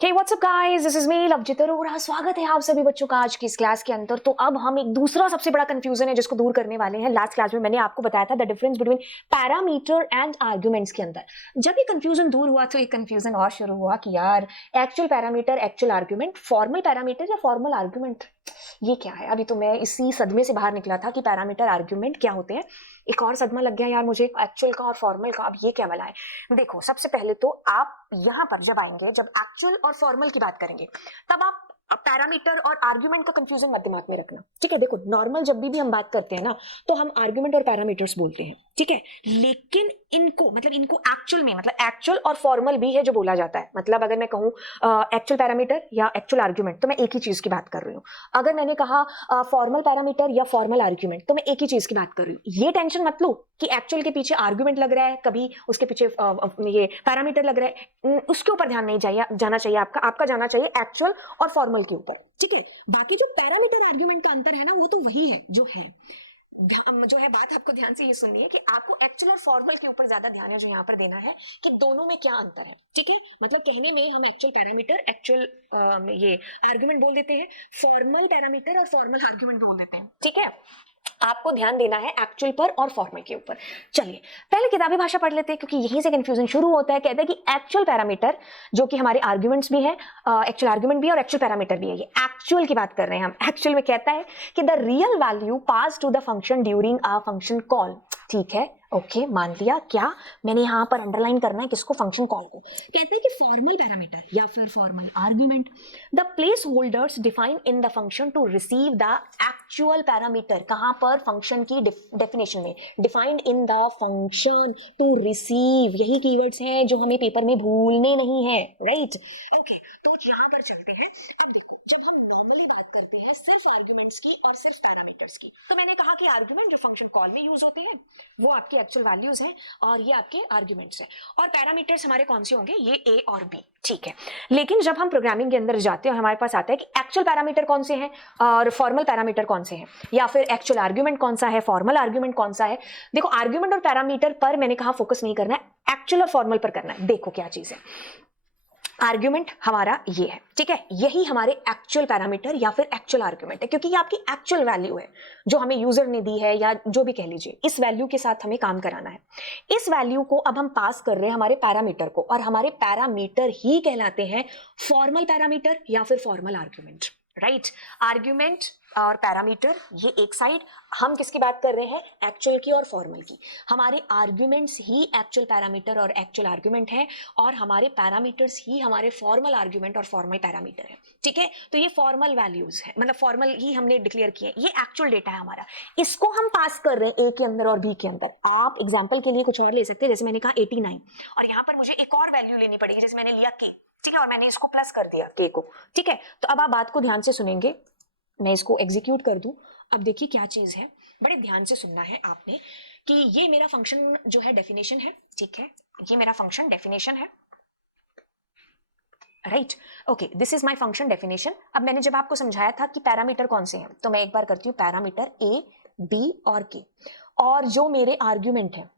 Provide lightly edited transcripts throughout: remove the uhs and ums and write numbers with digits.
Hey, what's up guys? This is me लवजित Arora. स्वागत है आप सभी बच्चों का आज की इस क्लास के अंदर। तो अब हम एक दूसरा सबसे बड़ा कंफ्यूजन है जिसको दूर करने वाले हैं। लास्ट क्लास में मैंने आपको बताया था the difference between parameter and arguments के अंदर। जब ये कंफ्यूजन दूर हुआ तो एक कंफ्यूजन और शुरू हुआ कि यार actual parameter, actual argument, formal parameter या फॉर्मल आर्गुमेंट, ये क्या है? अभी तो मैं इसी सदमे से बाहर निकला था कि पैरामीटर आर्गुमेंट क्या होते हैं। एक और सदमा लग गया यार मुझे एक्चुअल का और फॉर्मल का। अब ये क्या वाला है? देखो, सबसे पहले तो आप यहां पर जब आएंगे, जब एक्चुअल और फॉर्मल की बात करेंगे, तब आप पैरामीटर और आर्गुमेंट का कंफ्यूजन मत दिमाग में रखना, ठीक है? देखो, नॉर्मल जब भी हम बात करते हैं ना, तो हम आर्गुमेंट और पैरामीटर्स बोलते हैं, ठीक है? लेकिन इनको एक्चुअल में, मतलब एक्चुअल और फॉर्मल भी है जो बोला जाता है। मतलब अगर मैं कहूं एक्चुअल पैरामीटर या एक्चुअल आर्गुमेंट, तो मैं एक ही चीज की बात कर रही हूँ। अगर मैंने कहा फॉर्मल पैरामीटर या फॉर्मल आर्गुमेंट, तो मैं एक ही चीज की बात कर रही हूँ। ये टेंशन मत लो कि एक्चुअल के पीछे आर्गुमेंट लग रहा है, कभी उसके पीछे ये पैरामीटर लग रहा है। उसके ऊपर ध्यान नहीं जाना चाहिए आपका जाना चाहिए एक्चुअल और फॉर्मल के ऊपर, ठीक है? बाकी जो पैरामीटर आर्गुमेंट का अंतर है ना, वो तो वही है जो है। बात आपको ध्यान से ये सुननी है कि आपको एक्चुअल और फॉर्मल के ऊपर ज्यादा ध्यान है जो यहाँ पर देना है कि दोनों में क्या अंतर है, ठीक है? मतलब कहने में हम एक्चुअल पैरामीटर, एक्चुअल ये आर्गुमेंट बोल देते हैं, फॉर्मल पैरामीटर और फॉर्मल आर्गुमेंट बोल देते हैं, ठीक है? आपको ध्यान देना है एक्चुअल पर और फॉर्मल के ऊपर। चलिए पहले किताबी भाषा पढ़ लेते हैं, क्योंकि यहीं से कंफ्यूजन शुरू होता है। कहते हैं कि एक्चुअल पैरामीटर जो कि हमारे आर्गुमेंट्स भी है, एक्चुअल आर्गुमेंट भी है और एक्चुअल पैरामीटर भी है। ये एक्चुअल की बात कर रहे हैं हम। एक्चुअल में कहता है कि the real value pass to the function during a function call, ठीक है? ओके, मान लिया। क्या मैंने यहां पर अंडरलाइन करना है? किसको? फंक्शन कॉल को। कहते हैं कि फॉर्मल पैरामीटर या फिर formal argument, the place holders define in the function to receive the actual parameter. कहां पर? फंक्शन की डेफिनेशन में, defined in the function to receive. यही कीवर्ड्स हैं जो हमें पेपर में भूलने नहीं है, राइट? ओके, तो यहां पर चलते हैं। अब देखो, जब हम नॉर्मली बात करते हैं सिर्फ आर्गुमेंट्स की और सिर्फ पैरामीटर्स की, तो मैंने कहा कि आर्गुमेंट जो फंक्शन कॉल में यूज होती है वो आपकी एक्चुअल वैल्यूज हैं और ये आपके आर्गुमेंट्स हैं। और पैरामीटर्स हमारे कौन से होंगे? ये ए और बी, ठीक है? लेकिन जब हम प्रोग्रामिंग के अंदर जाते हैं, हमारे पास आता है कि एक्चुअल पैरामीटर कौन से हैं और फॉर्मल पैरामीटर कौन से हैं, या फिर एक्चुअल आर्गुमेंट कौन सा है, फॉर्मल आर्गुमेंट कौन सा है। देखो, आर्गुमेंट और पैरामीटर पर मैंने कहा फोकस नहीं करना है, एक्चुअल और फॉर्मल पर करना है। देखो क्या चीज है। आर्गुमेंट हमारा ये है, ठीक है? यही हमारे एक्चुअल पैरामीटर या फिर एक्चुअल आर्गुमेंट है, क्योंकि ये आपकी एक्चुअल वैल्यू है जो हमें यूजर ने दी है, या जो भी कह लीजिए। इस वैल्यू के साथ हमें काम कराना है। इस वैल्यू को अब हम पास कर रहे हैं हमारे पैरामीटर को, और हमारे पैरामीटर ही कहलाते हैं फॉर्मल पैरामीटर या फिर फॉर्मल आर्गुमेंट, राइट? आर्गुमेंट और पैरामीटर ये एक साइड। हम किसकी बात कर रहे हैं? एक्चुअल की और फॉर्मल की। हमारे आर्गुमेंट्स ही एक्चुअल पैरामीटर और एक्चुअल आर्गुमेंट है, और हमारे पैरामीटर्स ही हमारे फॉर्मल आर्गुमेंट और फॉर्मल पैरामीटर है, ठीक है? तो ये फॉर्मल वैल्यूज है, मतलब फॉर्मल ही हमने डिक्लेयर किए। ये एक्चुअल डेटा है हमारा, इसको हम पास कर रहे हैं ए के अंदर और बी के अंदर। आप एग्जाम्पल के लिए कुछ और ले सकते हैं, जैसे मैंने कहा 89, और यहाँ पर मुझे एक और वैल्यू लेनी पड़ेगी, जैसे मैंने लिया के, ठीक है? और मैंने इसको प्लस कर दिया के को, ठीक है? तो अब आप बात को ध्यान से सुनेंगे, मैं इसको एग्जीक्यूट कर दूं। अब देखिए क्या चीज है, बड़े ध्यान से सुनना है आपने कि ये मेरा फंक्शन जो है डेफिनेशन है, ठीक है? ये मेरा फंक्शन डेफिनेशन है, right? Okay, this is my function definition. अब मैंने जब आपको समझाया था कि पैरामीटर कौन से हैं, तो मैं एक बार करती हूँ पैरामीटर ए, बी और के, और जो मेरे आर्ग्यूमेंट है,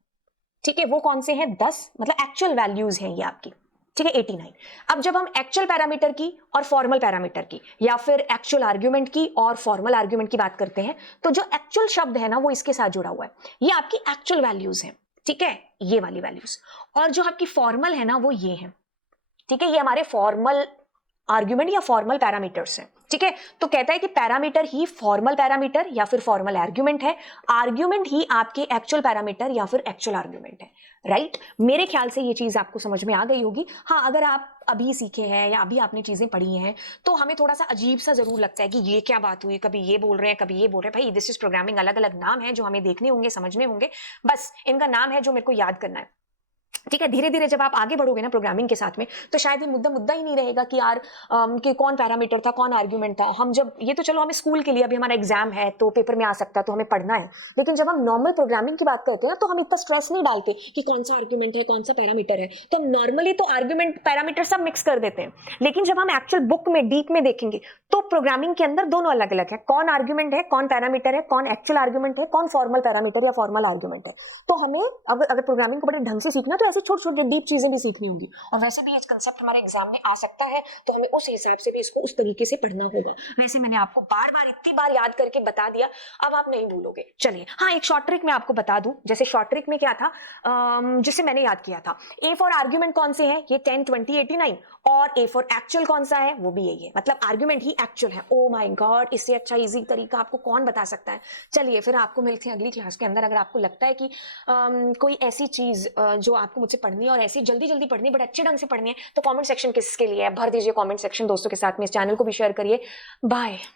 ठीक है, वो कौन से हैं? 10, मतलब एक्चुअल वैल्यूज हैं ये आपकी, ठीक है? 89। अब जब हम एक्चुअल पैरामीटर की और फॉर्मल पैरामीटर की, या फिर एक्चुअल आर्गुमेंट की और फॉर्मल आर्गुमेंट की बात करते हैं, तो जो एक्चुअल शब्द है ना, वो इसके साथ जुड़ा हुआ है। ये आपकी एक्चुअल वैल्यूज हैं, ठीक है? ये वाली वैल्यूज। और जो आपकी फॉर्मल है ना, वो ये है, ठीक है? ये हमारे फॉर्मल आर्गुमेंट या फॉर्मल पैरामीटर्स हैं, ठीक है? तो कहता है कि पैरामीटर ही फॉर्मल पैरामीटर या फिर फॉर्मल आर्गुमेंट है, आर्गुमेंट ही आपके एक्चुअल पैरामीटर या फिर एक्चुअल आर्गुमेंट है, राइट? मेरे ख्याल से ये चीज आपको समझ में आ गई होगी। हाँ, अगर आप अभी सीखे हैं या अभी आपने चीजें पढ़ी हैं, तो हमें थोड़ा सा अजीब सा जरूर लगता है कि ये क्या बात हुई, कभी ये बोल रहे हैं कभी ये बोल रहे हैं। भाई, दिस इज प्रोग्रामिंग, अलग अलग नाम है जो हमें देखने होंगे, समझने होंगे, बस इनका नाम है जो मेरे को याद करना है, ठीक है? धीरे धीरे जब आप आगे बढ़ोगे ना प्रोग्रामिंग के साथ में, तो शायद ये मुद्दा ही नहीं रहेगा कि यार कि कौन पैरामीटर था, कौन आर्गुमेंट था। हम जब ये तो चलो हमें स्कूल के लिए, अभी हमारा एग्जाम है तो पेपर में आ सकता है तो हमें पढ़ना है, लेकिन जब हम नॉर्मल प्रोग्रामिंग की बात करते हैं तो हम इतना स्ट्रेस नहीं डालते कि कौन सा आर्गुमेंट है, कौन सा पैरामीटर है। तो हम नॉर्मली तो आर्गुमेंट पैरामीटर सब मिक्स कर देते हैं, लेकिन जब हम एक्चुअल बुक में डीप में देखेंगे तो प्रोग्रामिंग के अंदर दोनों अलग अलग है। कौन आर्गुमेंट है, कौन पैरामीटर है, कौन एक्चुअल आर्गुमेंट है, कौन फॉर्मल पैरामीटर या फॉर्मल आर्गुमेंट है। तो हमें अगर प्रोग्रामिंग को बड़े ढंग से सीखना, तो ऐसे छोटे छोटे डीप चीजें भी सीखनी होंगी, और वैसे भी ये कंसेप्ट हमारे एग्जाम में आ सकता है, तो हमें उस हिसाब से भी इसको उस तरीके से पढ़ना होगा। वैसे मैंने आपको बार बार इतनी बार याद करके बता दिया, अब आप नहीं भूलोगे। चलिए, हाँ, एक शॉर्ट ट्रिक मैं आपको बता दूं। जैसे शॉर्ट ट्रिक में क्या था, जिसे मैंने याद किया था, ए फॉर आर्ग्यूमेंट कौन से हैं, ये 10, 20, 89, और ए फॉर एक्चुअल कौन सा है, वो भी यही है, मतलब आर्ग्यूमेंट ही एक्चुअल है। ओ माय गॉड, इससे अच्छा इजी तरीका आपको कौन बता सकता है। चलिए फिर आपको मिलते हैं अगली क्लास के अंदर। अगर आपको लगता है कि कोई ऐसी चीज जो आपको मुझसे पढ़नी है और ऐसी जल्दी जल्दी पढ़नी है बट अच्छे ढंग से पढ़नी है, तो कमेंट सेक्शन किसके लिए है, भर दीजिए कमेंट सेक्शन। दोस्तों के साथ में इस चैनल को भी शेयर करिए। बाय।